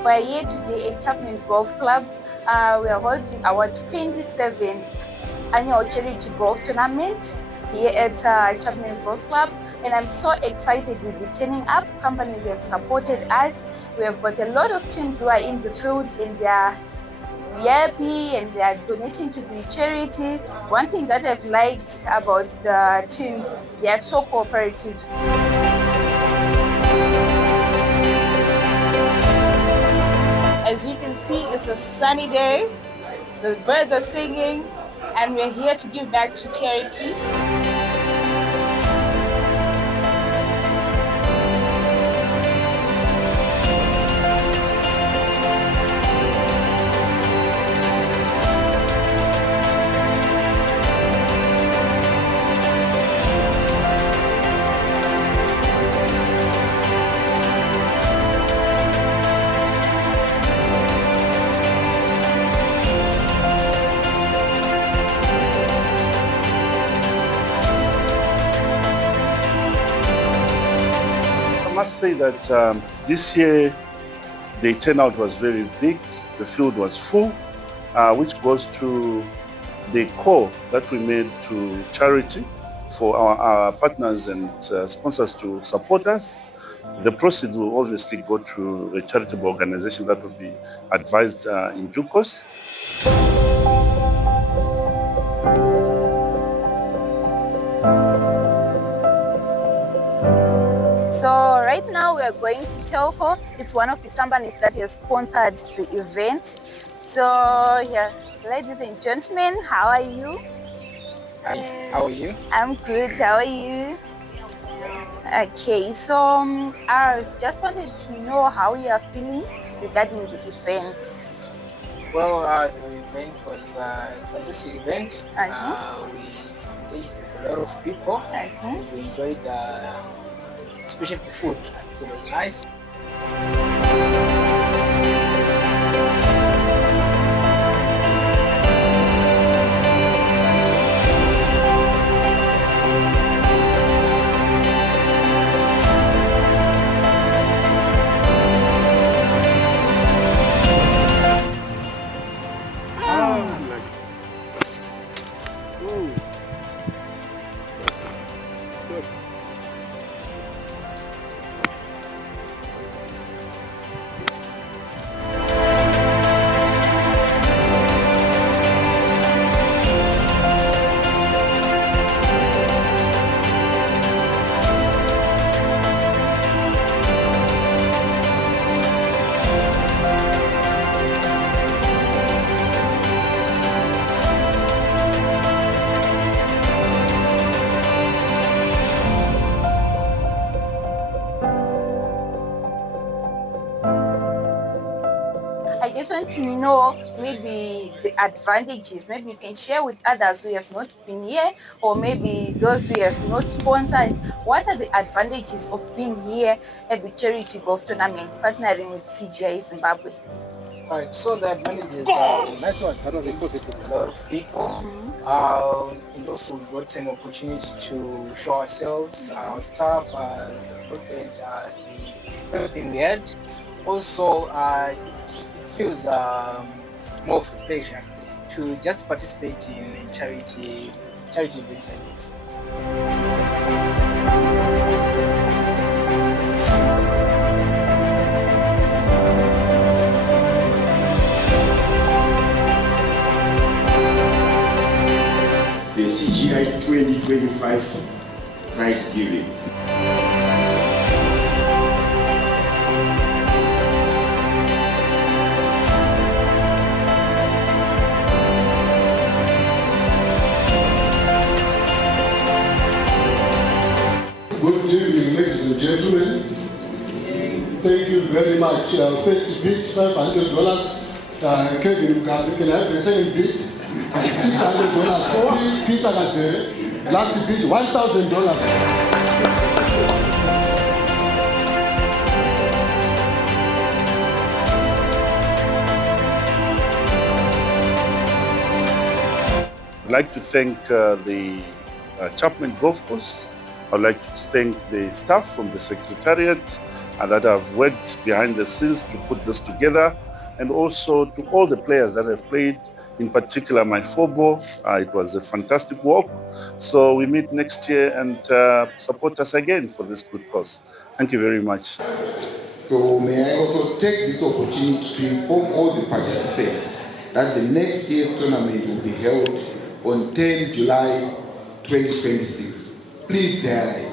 We are here today at Chapman Golf Club. We are holding our 27th annual charity golf tournament here at Chapman Golf Club, and I'm so excited we'll be turning up. Companies have supported us. We have got a lot of teams who are in the field and they are happy and they are donating to the charity. One thing that I've liked about the teams, they are so cooperative. As you can see, it's a sunny day, the birds are singing, and we're here to give back to charity. I must say that this year the turnout was very big, the field was full, which goes to the call that we made to charity for our partners and sponsors to support us. The proceeds will obviously go to a charitable organization that will be advised in due course. So right now we are going to Telco. It's one of the companies that has sponsored the event. So yeah, ladies and gentlemen, how are you? Hi, how are you? I'm good. How are you? Okay, so I just wanted to know how you are feeling regarding the event. Well, the event was a fantastic event. We engaged with a lot of people. We enjoyed, especially the food. It was nice. I just want to know maybe the advantages. Maybe you can share with others who have not been here, or maybe those who have not sponsored. What are the advantages of being here at the charity golf tournament, partnering with CGI Zimbabwe? Right, so the advantages are we met with a lot of people, and also we got an opportunity to show ourselves, our staff, and everything we had. Also, it feels more of a pleasure to just participate in charity events like this. The CGI 2025 prize giving. Good evening, ladies and gentlemen. Thank you very much. First bid, $500. Kevin Mugabe, can I have the second bid? $600. Peter Gadzere. Last bid, $1,000. I'd like to thank the Chapman Golf Course I'd like to thank the staff from the Secretariat that have worked behind the scenes to put this together, and also to all the players that have played, in particular my fobo. It was a fantastic walk. So we meet next year, and support us again for this good cause. Thank you very much. So may I also take this opportunity to inform all the participants that the next year's tournament will be held on 10 July 2026. Please diarize.